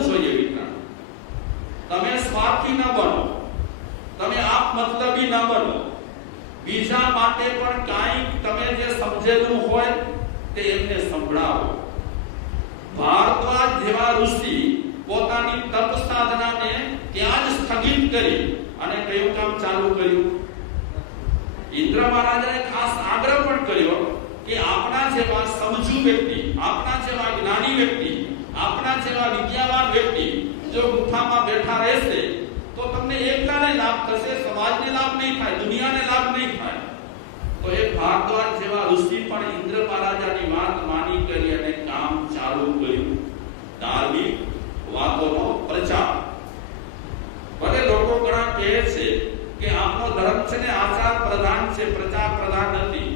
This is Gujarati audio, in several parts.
કરવું જોઈએ મિત્રો. તમે સ્વાર્થી ન બનો, તમે આપ મતલબી ન બનો. બીજા માટે પણ કાંઈક તમે જે સમજેલું હોય તે એમને સંભળાવો. ભારદ્વાજ જેવા ઋષિ પોતાની તપ સાધનાને ત્યાં જ સ્થગિત કરી અને કયું કામ ચાલુ કર્યું? ઇન્દ્ર મહારાજાએ ખાસ આગ્રહ પણ કર્યો કે આપણા જેવા સમજુ વ્યક્તિ, આપણા જેવા જ્ઞાની વ્યક્તિ, આપણા જેવા વિદ્યાવાન વ્યક્તિ જો ગુફામાં બેઠા રહેશે તો તમને એકલાને લાભ થશે, સમાજને લાભ નહીં થાય, દુનિયાને લાભ નહીં થાય. તો એ ભારદ્વાજ જેવા ઋષિ પણ ઇન્દ્ર મહારાજાની વાત માની કરી અને કામ ચાલુ કર્યું. ધાર્મિક વાતોનો પ્રચાર. ભલે લોકો ઘણા કહે છે કે આપણો ધર્મ છે ને આચાર પ્રધાન છે, પ્રચાર પ્રધાન નથી.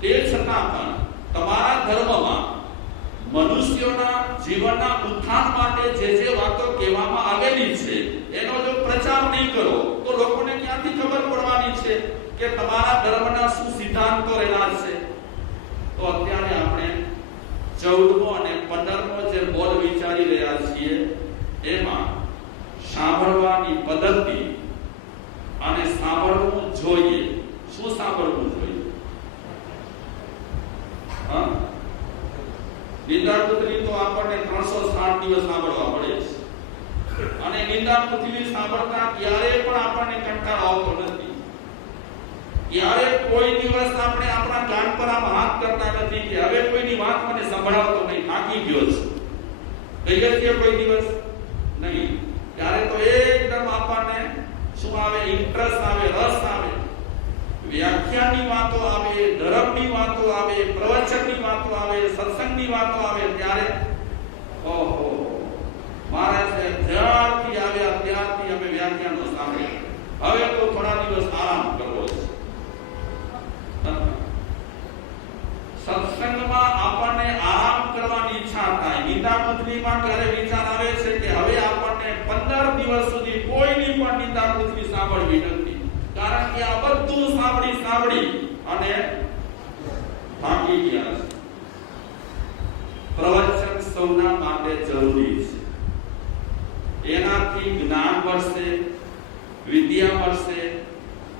તે છતાં પણ તમારા ધર્મમાં મનુષ્યોના જીવનના ઉત્થાન માટે જે વાતો કહેવામાં આવેલી છે એનો જો પ્રચાર નહીં કરો તો લોકોને ક્યાંથી ખબર પડવાની છે કે તમારા ધર્મના શું સિદ્ધાંતો રહેલા છે? તો અત્યારે આપણે 14મો અને 15મો જે બોલ વિચારી રહ્યા છીએ એમાં સાંભળવાની પદ્ધતિ અને સાંભળવું જોઈએ. શું સાંભળવું જોઈએ? હા, નિંદાકૃતિ તો આપણને 360 દિવસ સાંભળવા પડે છે અને નિંદાકૃતિ સાંભળતા ક્યારે પણ આપણને કંટાળો આવતો નથી. ક્યારે કોઈ દિવસ આપણે આપણા કાન પર આમ હાથ કરતા નથી કે હવે કોઈની વાત મને સંભળાવતો નહીં, થાકી ગયો છું. કહીએ છીએ કોઈ દિવસ નહીં. ત્યારે તો એકદમ આપણને શું આવે? ઇન્ટરેસ્ટ આવે, રસ આવે. વ્યાખ્યાનની વાતો આવે, ધર્મની વાતો આવે, પ્રવચનની વાતો આવે, સત્સંગની વાતો આવે ત્યારે ઓહો મહારાજ જ્યારથી આવ્યા ત્યારથી અમે વ્યાખ્યાનો સાંભળ્યા, હવે તો થોડા દિવસ આરામ કરવો છે. સત્સંગમાં આપણને આરામ કરવાની ઈચ્છા થાય. ગીતા પુત્રીમાં ક્યારે વિચાર આવે છે કે હવે આપણને 15 દિવસ સુધી કોઈની પણ ગીતા પુત્રી સાંભળવી નથી, કારણ કે આ બધું સાંભળી અને થાકી ગયા છે. પ્રવચન સૌના માટે જરૂરી છે. એનાથી જ્ઞાન મળશે, વિદ્યા મળશે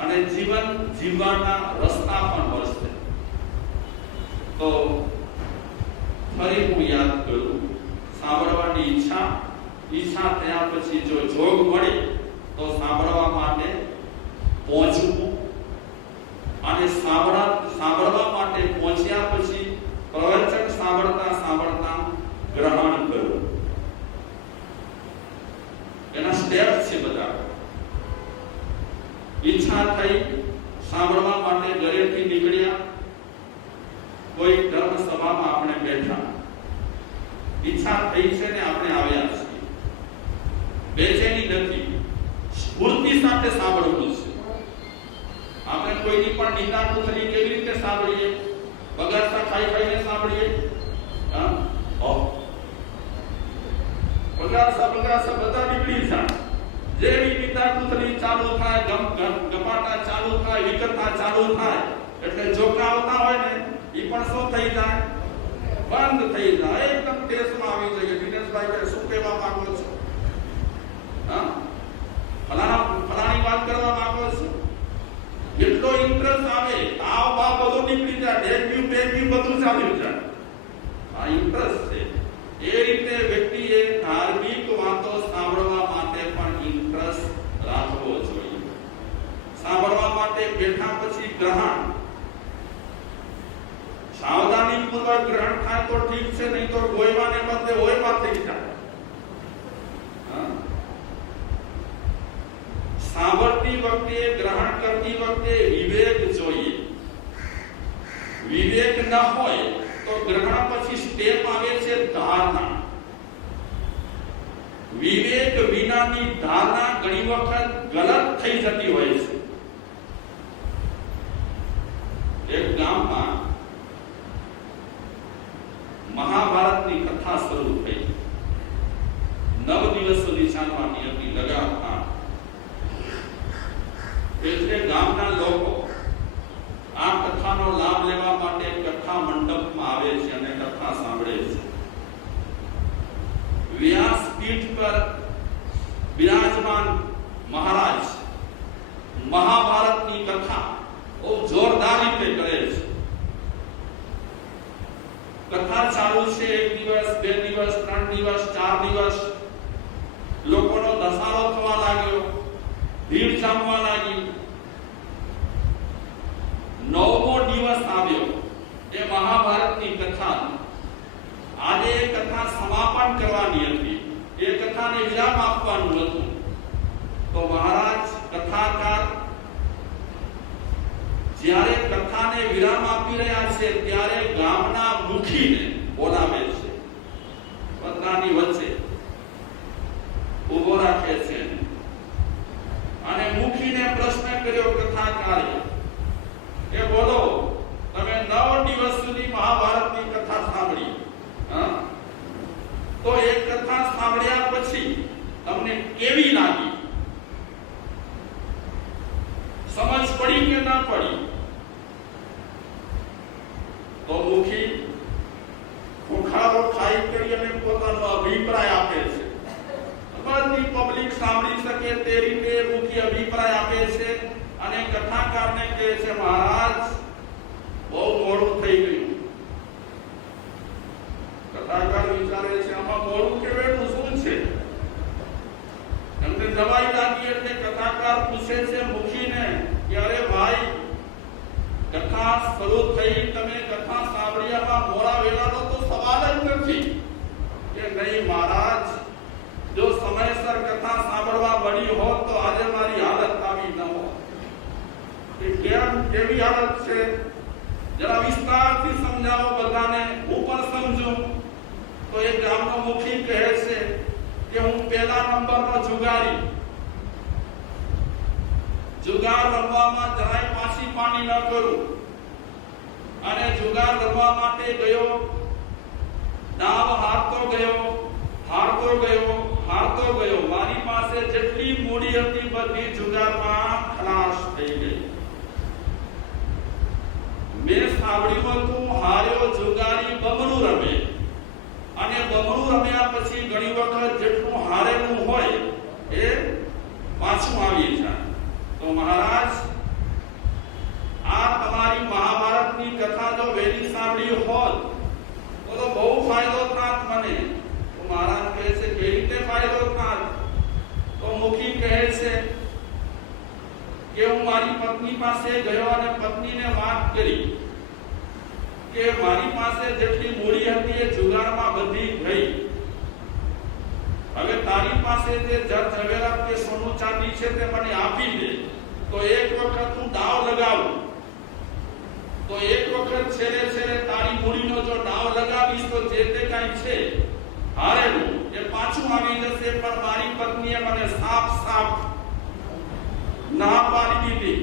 અને જીવન જીવવાના રસ્તા પણ મળશે. તો ફરી હું યાદ કરું, સાંભળવાની ઈચ્છા થયા પછી જો જોગ મળે તો સાંભળવા માટે પહોંચવું અને સાંભળવા માટે પહોંચ્યા પછી પ્રવચન સાંભળતા ગ્રહણ કરવું. એના સ્ટેપ છે બધા. ઈચ્છા થઈ સાંભળવા માટે ઘરેથી નીકળ્યા, કોઈ ધર્મ સભામાં આપણે બેઠા, ઈચ્છા થઈ છે ને આપણે આવ્યા છીએ. બેચેની નથી, સ્ફૂર્તિ સાથે સાંભળવું છે. આપણે કોઈની પણ નિંદા કુતરી કેવી રીતે સાંભળીએ? બગાસા ખાઈને સાંભળીએ. બગાસા બધા નીકળી જાય. જેવી નિંદા કુતરી ચાલુ થાય, ગપાટા ચાલુ થાય, વિકટતા ચાલુ થાય એટલે જોકા આવતા હોય ને એ પણ શું થઈ જાય? બંધ થઈ જાય. એકદમ ટેસ્ટમાં આવી જાય. દિનેશભાઈ શું કહેવા માંગો છો? ફલાણી વાત કરવા માંગો છો? એટલો ઇન્ટરેસ્ટ આવે, તાવ બાવ બધું નીકળી જાય, ડેન્ગ્યુ બધું ચાલી જાય. આ ઇન્ટરેસ્ટ છે. એ રીતે વ્યક્તિએ ધાર્મિક વાતો સાંભળવા માટે પણ ઇન્ટરેસ્ટ રાખવો જોઈએ. સાંભળવા માટે બેઠા પછી ગ્રહણ સાવધાની પૂર્વક ગ્રહણ થાય તો ઠીક છે, નહીં તો ગોયવાને બદલે ઓયવા થઈ જાય. સાંભળતી વખતે, ગ્રહણ કરતી વખતે વિવેક જોઈએ. વિવેક ન હોય તો ગ્રહણ પછી સ્ટેપ આવે છે ધારણા. વિવેક વિનાની ધારણા ઘણી વખત ગલત થઈ જતી હોય છે. એક ગામમાં મહાભારતની કથા શરૂ થઈ. 9 દિવસ સુધી ચાલવાની હતી લગાતાર. એટલે ગામના લોકો આ કથાનો લાભ લેવા માટે કથા મંડપમાં આવે છે અને કથા સાંભળે છે. व्यासपीठ पर विराजमान महाराज महाभारतनी कथा બહુ જોરદાર રીતે કરે છે. કથા ચાલુ છે, 1 દિવસ 2 દિવસ 3 દિવસ 4 દિવસ લોકોનો ધસારો થવા લાગ્યો, ભીડ જામવા લાગી. 9મો દિવસ આવ્યો એ મહાભારતની કથા. આજે એ કથા સમાપન કરવાની હતી, એ કથાને વિરામ આપવાનું હતું. તો મહારાજ કથાકાર જ્યારે કથાને વિરામ આપી રહ્યા છે ત્યારે ગામના મુખીને બોલાવે છે, પતરાની વચ્ચે ઉભો રાખે છે અને મુખીને પ્રશ્ન કર્યો કથાકારે કે બોલો, તમે 9 દિવસ સુધી મહાભારતની કથા સાંભળી, તો એ કથા સાંભળ્યા પછી તમને કેવી લાગી? સમજ પડી કે ના પડી? તો મુખી ખોખારો ખાઈ કરી અને પોતાનો અભિપ્રાય આપે છે. બધી પબ્લિક સાંભળી શકે તે રીતે મુખી અભિપ્રાય આપે છે અને કથાકારને કહે છે, મહારાજ બહુ મોડું થઈ ગયું. કથાકાર વિચારે છે આમાં મોડું કે વેડું શું છે? એમને નવાઈ લાગી એટલે કથાકાર પૂછે છે મુખીને કે અરે ભાઈ, કથા શરૂ થઈ, તમે કથા સાંભળ્યામાં મોડા વેલાનો તો સવાલ જ નથી. કે નહીં મહારાજ, જો સમયસર કથા સાંભળવા મળી હોત તો આજે મારી હાલત આવી ન હોત. કે કેમ, કેવી હાલત છે? જરા વિસ્તારથી સમજાવો બધાને, હું પણ સમજું. તો એ ગામનો મુખી કહે છે કે હું પહેલા નંબરનો જુગારી, જુગાર રમવામાં જરાય પાછી પાણી ન કરું અને જુગાર રમવા માટે ગયો, દાવ હારતો ગયો, મારી પાસે જેટલી મૂડી હતી બધી જુગારમાં ખલાસ થઈ ગઈ. મેં સાંભળ્યું હતું હાર્યો જુગારી બમણું રમે અને બમણું રમ્યા પછી ઘણી વખત જેટલું હારેલું હોય એ પાછું આવી જાય. તો મહારાજ, આ તમારી મહાભારતની કથા જો વહેલી સાંભળી હોત તો બહુ ફાયદો થાત મને. તો મહારાજ કહે છે કેવી રીતે ફાયદો થાત? તો મુખી કહે છે કે હું મારી પત્ની પાસે ગયો અને પત્નીને વાત કરી કે મારી પાસે જેટલી મૂડી હતી એ જુગારમાં બધી ગઈ. હવે તારી પાસે જે જવેરાત કે સોનું ચાંદી છે તે મને આપી દે, તો એક વખત હું દાવ લગાવું. તો એક વખત છેલ્લે તારી મૂડીનો જો દાવ લગાવીશ તો જે તે કાંઈ છે હારેલું એ પાછું આવી જશે. પણ મારી પત્નીએ મને સાફ ના પાડી દીધી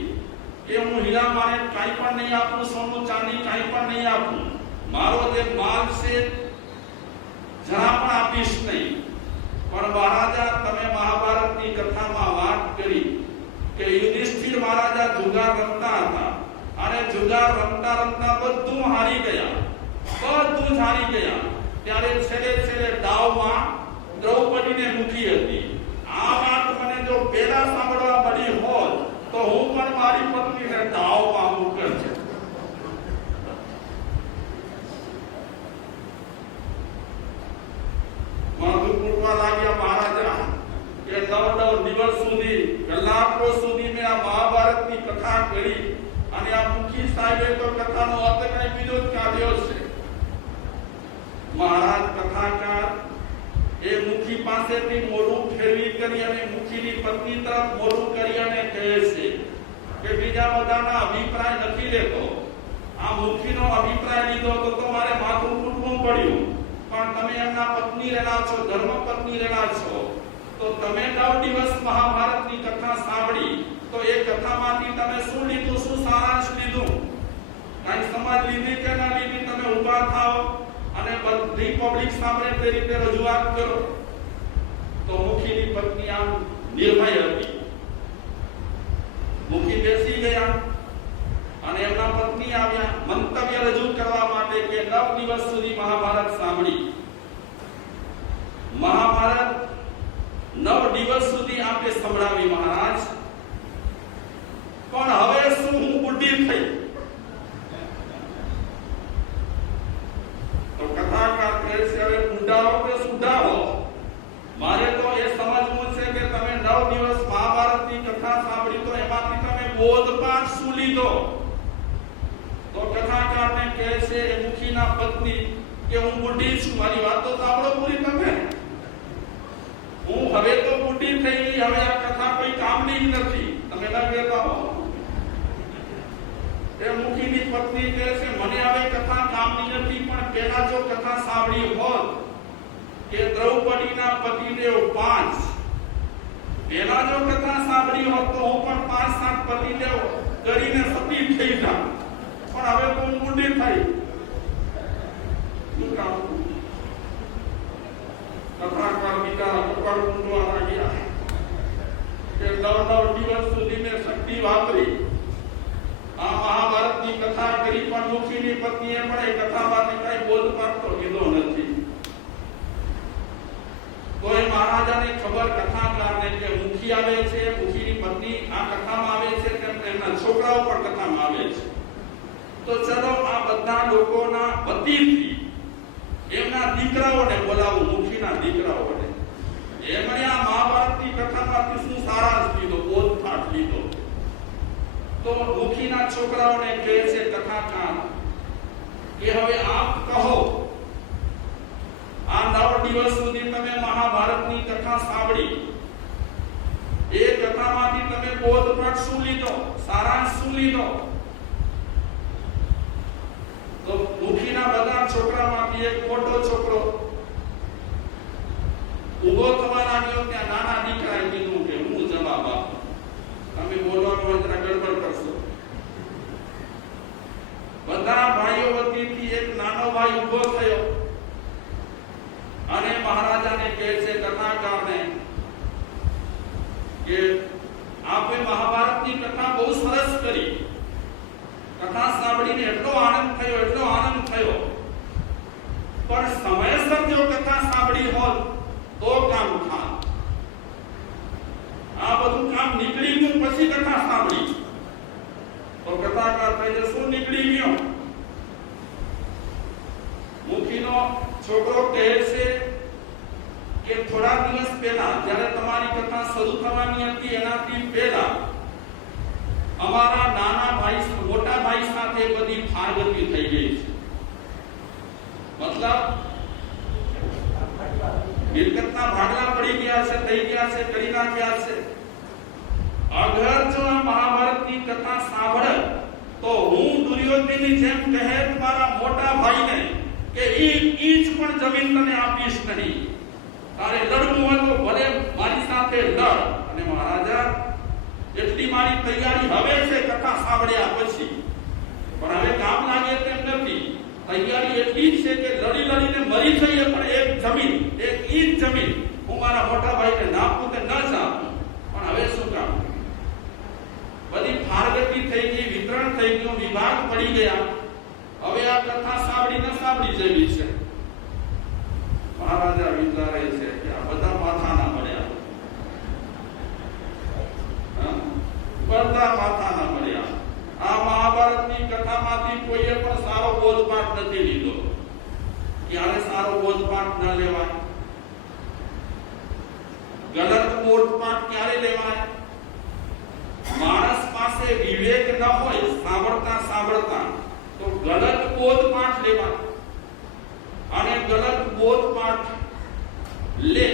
કે હું હીરા મારે કાંઈ પણ નહીં આપું, સોનું ચાંદી કાંઈ પણ નહીં આપું, મારો જે માલ છે જરા પણ આપીશ નહીં. પણ મહારાજા, તમે મહાભારતની કથામાં વાત કરી કે યુધિષ્ઠિર મહારાજા જુગાર રમતા હતા અને જુગાર રમતા બધું હારી ગયા. ત્યારે છેલ્લે દાવમાં દ્રૌપદીને મૂકી હતી. આ વાત મને જો પહેલા સાંભળવા મળી હોત તો હું પણ મારી પત્નીને દાવમાં મૂકત. લાગ્યા મહારાજા કે 9 દિવસ સુધી, કલાકો સુધી મેં આ મહાભારતની કથા કરી અને આ મુખી સાહેબે તો કથાનો અર્થ કઈ બીજો જ કાઢ્યો છે. મહારાજ કથાકાર એ મુખી પાસેથી મોઢું ફેરવી કરી અને મુખીની પત્ની તરફ મોઢું કરી અને કહે છે કે બીજા બધાના અભિપ્રાય નથી લેતો, આ મુખીનો અભિપ્રાય લીધો તો મારે માથું કૂટવું પડ્યું. પણ તમે એમના પત્ની રહેલા છો, ધર્મપત્ની રહેલા છો, તો તમે 9 દિવસ મહાભારતની કથા સાંભળી તો એ કથામાંથી તમે શું લીધું, શું સારાંશ લીધું, કાંઈ સમજ લીધી કે ના લીધી? તમે ઊભા થાઓ અને બધી પબ્લિક સામે તે રીતે રજૂઆત કરો. તો મુખીની પત્ની આમ નિર્ભય હતી. મુખી બેસી ગયા અને એમના પત્ની આવ્યા મંતવ્ય રજૂ કરવા માટે કે 9 દિવસ સુધી મહાભારત સાંભળી. મહાભારત 9 દિવસ સુધી આપે સંભળાવી મહારાજ, પણ હવે શું હું બુદ્ધિ થઈ? તો કથાકાર કહે છે હવે ઊંડાઓ કે સુધારો, મારે તો એ સમજવું છે કે તમે 9 દિવસ મહાભારતની કથા સાંભળી તો એમાંથી તમે બોધપાઠ શું લીધો? તો કથાકારને કહે છે એ મુખીના પત્ની કે હું બુદ્ધિ છું, મારી વાત તો સાંભળો પૂરી તમે, હું હવે તો બુદ્ધિ થઈ ગઈ, હવે આ કથા કોઈ કામની નથી, તમે ના કહેતા હો. એ મુખીની પત્ની કહે છે મને હવે કથા કામની નથી, પણ પહેલા જો કથા સાંભળી હોત કે દ્રૌપદીના પતિદેવ 5, પહેલા જો કથા સાંભળી હોત તો હું પણ 5-7 પતિદેવ કરીને સતી થઈ જાત, પણ હવે તો હું બુદ્ધિ થઈ. શું કામ? કથાકાર બિચારા કપાળ ઊંચવા લાગ્યા કે 9 દિવસ સુધી મેં શક્તિ વાપરી, આ મહાભારતની કથા કરી, પણ મુખીની પત્નીએ પણ એ કથામાંથી કઈ બોધપાઠ તો લીધો નથી. તો એ મહારાજાને ખબર કથાકારને કે મુખી આવે છે, મુખીની પત્ની આ કથામાં આવે છે, કે એમના છોકરાઓ પણ કથામાં આવે છે. તો ચલો આ બધા લોકોના વતીથી એમના દીકરાઓને બોલાવો, મુખીના દીકરાઓને. એમણે આ મહાભારતની કથામાંથી શું સારાંશ લીધો, બોધપાઠ લીધો? તો મુખીના છોકરાઓને કહે છે કથાકાર કે હવે આપ કહો, આ 9 દિવસ સુધી તમે મહાભારતની કથા સાંભળી, એ કથામાંથી તમે બોધપાઠ શું લીધો, સારાંશ શું લીધો? તો મુખીના બધા છોકરામાંથી એક મોટો છોકરો ઉભો થવા લાગ્યો, ત્યાં નાના દીકરાએ કીધું કે હું જવાબ આપું, તમે બોલવાનું જરા ગડબડ કરશો. બધા ભાઈઓ વતીથી એક નાનો ભાઈ ઉભો થયો અને મહારાજાને કહે છે કથાકારને કે આપે મહાભારતની કથા બહુ સરસ કરી, કથા સાંભળીને એટલો આનંદ થયો, પણ સમયસર જો કથા સાંભળી હોત તો કામ થાત. આ બધું કામ નીકળી ગયું પછી કથા સાંભળી. તો કથાકાર કહે છે શું નીકળી ગયો? મુખીનો છોકરો કહે છે કે થોડા દિવસ પહેલા જ્યારે તમારી કથા શરૂ થવાની હતી એનાથી પહેલા અમારા નાના ભાઈ મોટા ભાઈ સાથે બધી ફારગતી થઈ ગઈ છે. મતલબ મિલકતના ભાગલા પડી ગયા છે, થઈ ગયા છે, કરી નાખ્યા છે. અગર જો આ મહાભારતની કથા સાંભળે તો હું દુર્યોધનની જેમ કહે મારા મોટા ભાઈને કે ઈચ પણ જમીન તને આપીશ નહીં, તારે લડવું હોય તો ભલે મારી સાથે લડ. અને મહારાજા એટલી મારી તૈયારી હવે છે કથા સાંભળ્યા પછી, પણ હવે કામ લાગે તેમ નથી. તૈયારી એટલી જ છે કે લડી લડીને મરી જઈએ પણ એક ઈચ જમીન હું મારા મોટા ભાઈને નાખું તે ન જ આપું. પણ હવે શું કામ? બધી ફારગતી થઈ ગઈ, વિતરણ થઈ ગયું, વિભાગ પડી ગયા. હવે આ કથા સાંભળી ન સાંભળી જેવી છે. મહારાજા વિચારે છે કે આ બધા માથાના મળ્યા, બધા માથાના મળ્યા. આ મહાભારતની કથામાંથી કોઈએ પણ સારો બોધપાઠ નથી લીધો. ક્યારે સારો બોધપાઠ ન લેવાય? ગલત બોધપાઠ ક્યારે લેવાય? માણસ પાસે વિવેક ન હોય સાંભળતા સાંભળતા તો ગલત બોધપાઠ લેવાય. અને ગલત બોધપાઠ લે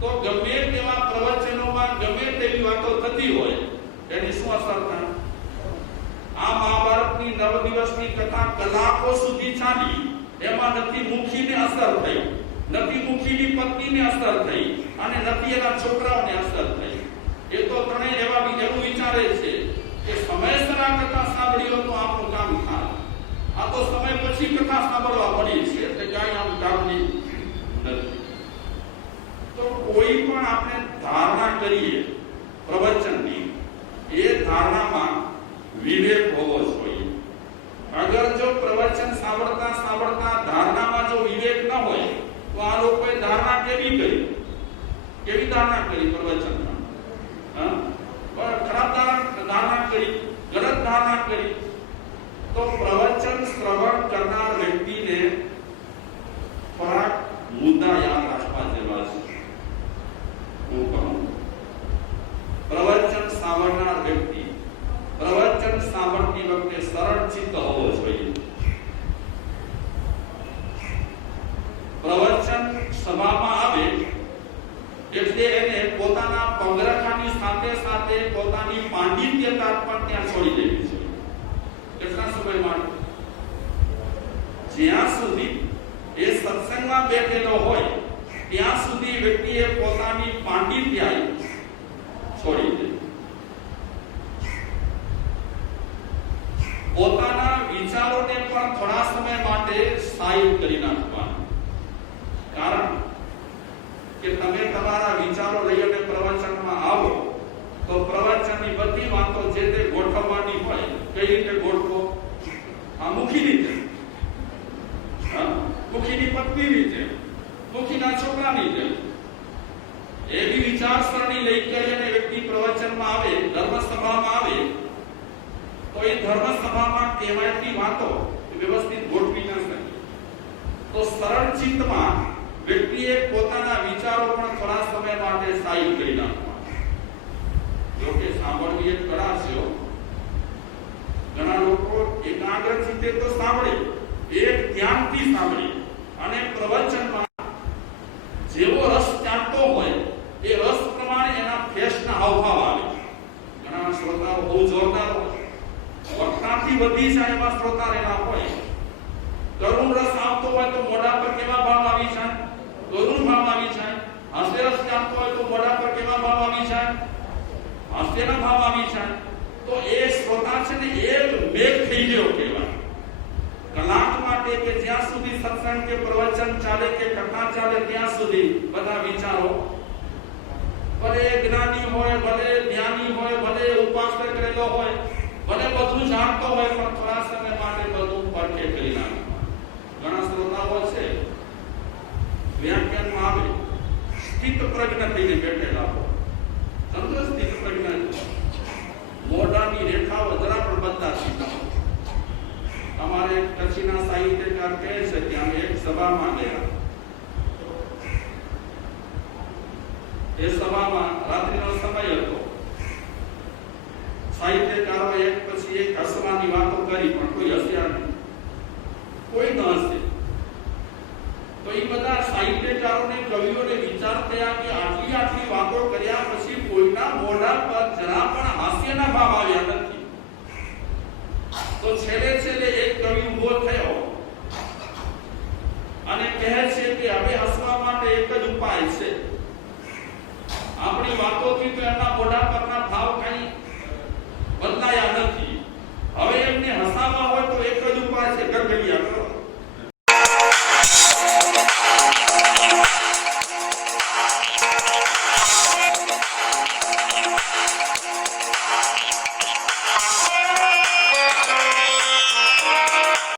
તો ગમે તેવા પ્રવચનોમાં ગમે તેવી વાતો થતી હોય એની શું અસર થાય? આ મહાભારતની 9 દિવસની કથા કલાકો સુધી ચાલી, એમાં નથી મુખીને અસર થઈ, નથી મુખીની પત્નીને અસર થઈ, અને નથી એના છોકરાઓને અસર થઈ. એ તો ત્રણેય એવું વિચારે છે કે સમયસર આ કથા સાંભળીઓ તો આપણું કામ થાય. આ તો સમય પછી કથા સાંભળવા પડી છે એટલે ક્યાંય આમ કામની નથી. તો કોઈ પણ આપણે ધારણા કરીએ પ્રવચનની, એ ધારણામાં વિવેક હોવો જોઈએ. અગર જો પ્રવચન સાંભળતા સાંભળતા ધારણામાં જો વિવેક ન હોય તો આ લોકોએ ધારણા કેવી ધારણા કરી પ્રવચનમાં? ખરાબ ધારણા કરી, ગલત ધારણા કરી. તો પ્રવચન શ્રવણ કરનાર વ્યક્તિને થોડાક મુદ્દા યાદ રાખવા જેવા છે. હું કહું, પ્રવચન સાંભળનાર વ્યક્તિ પ્રવચન સાંભળતી વખતે સરળ ચિત્ત હોવો જોઈએ. પ્રવચન સભામાં આવે એટલે એને પોતાના પંગરખાની સાથે સાથે પોતાની પાંડિત્યતા પણ ત્યાં છોડી દેવી છે. કેટલા સમય માટે? જ્યાં સુધી એ સત્સંગમાં બેઠેલો હોય ત્યાં સુધી વ્યક્તિએ પોતાની પાંડિત્યાઈ છોડી દે. પોતાના વિચારોને પણ થોડા સમય માટે સાઈડ કરી નાખવાના. કારણ કે તમે તમારા વિચારો લઈ અને પ્રવચનમાં આવો તો પ્રવચનની બધી વાતો જે તે ગોઠવવાની હોય. કઈ રીતે ગોઠવો? મુખી રીતે, મુખીની પત્ની રીતે, મુખીના છોકરાની જેમ એવી વિચારસરણી લઈ કરીને વ્યક્તિ પ્રવચનમાં આવે, ધર્મસભામાં આવે તો એ ધર્મસભામાં કહેવાતી વાતો વ્યવસ્થિત ગોઠવી ન શકે. તો સરળ ચિત્તમાં વ્યક્તિએ પોતાના વિચારો પણ થોડા સમય માટે સાઈડ કરી નાખવા. જો કે સાંભળવી એક કળા છે. ઘણા લોકો એકાગ્ર ચિત્તે તો સાંભળે, એક ધ્યાનથી સાંભળે અને પ્રવચનમાં જેવો રસ ચાલતો હોય એ રસ પ્રમાણે એના ફેસના હાવભાવ આવે. ઘણા શ્રોતાઓ બહુ જોરદાર હોય, વક્તાથી વધી જાય એવા શ્રોતા રહેલા હોય. કરુણ રસ આવતો હોય તો મોઢા પર કેવા ભાવ આવી જાય? કરુણ ભાવ આવી જાય. હાસ્ય રસ ચાલતો હોય તો મોઢા પર કેવા ભાવ આવી જાય? હાસ્યના ભાવ આવી જાય. તો એ શ્રોતા છે ને એક મેઘ થઈ ગયો કહેવાય. કલાક માટે કે જ્યાં સુધી સત્સંગ કે પ્રવચન ચાલે કે કથા ચાલે ત્યાં સુધી બધા વિચારો, ભલે જ્ઞાની હોય, ભલે જ્ઞાની હોય, ભલે ઉપાસના કરેલો હોય, ભલે બધું જાણતો હોય, પણ થોડા સમય માટે બધું પડખે કરી નાખે. ઘણા શ્રોતાઓ છે વ્યાખ્યાનમાં આવે સ્થિત પ્રજ્ઞ થઈને બેઠેલા હોય. સમજો સ્થિત પ્રજ્ઞ, મોઢાની રેખાઓ જરા પણ બદલાતી નથી. અમારે કચ્છના સાહિત્યકાર કહે છે કે અમે એક સભામાં ગયા. એ સભામાં રાત્રિનો સમય હતો. સાહિત્યકારો એક પછી એક હસવાની વાતો કરી, પણ કોઈ હસ્યા નહીં, કોઈ ન હસે. તો એ બધા સાહિત્યકારોને, કવિઓને વિચાર થયા કે આટલી વાતો કર્યા પછી કોઈના મોઢા પર જરા પણ હાસ્યના ભાવ આવ્યા નથી. તો છેલ્લે એક કવિ ઉભો થયો અને કહે છે કે હવે હસવા માટે એક જ ઉપાય છે.